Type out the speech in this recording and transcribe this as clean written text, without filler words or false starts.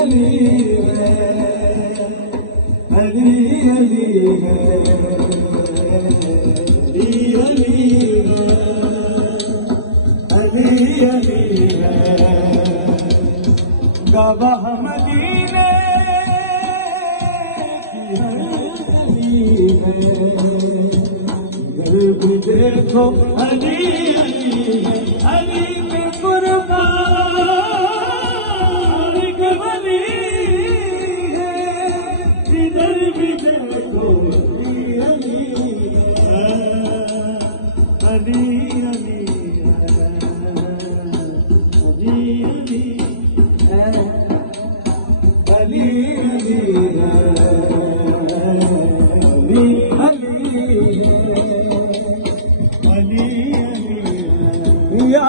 अली है, अली अली है, अली अली है, गवाह मदीने की अली है, इधर भी देखो अली अली है, अली के कुर्बान एक वली है, इधर भी देखो अली है, अली अली अली अली है, अली अली है, अली अली है, या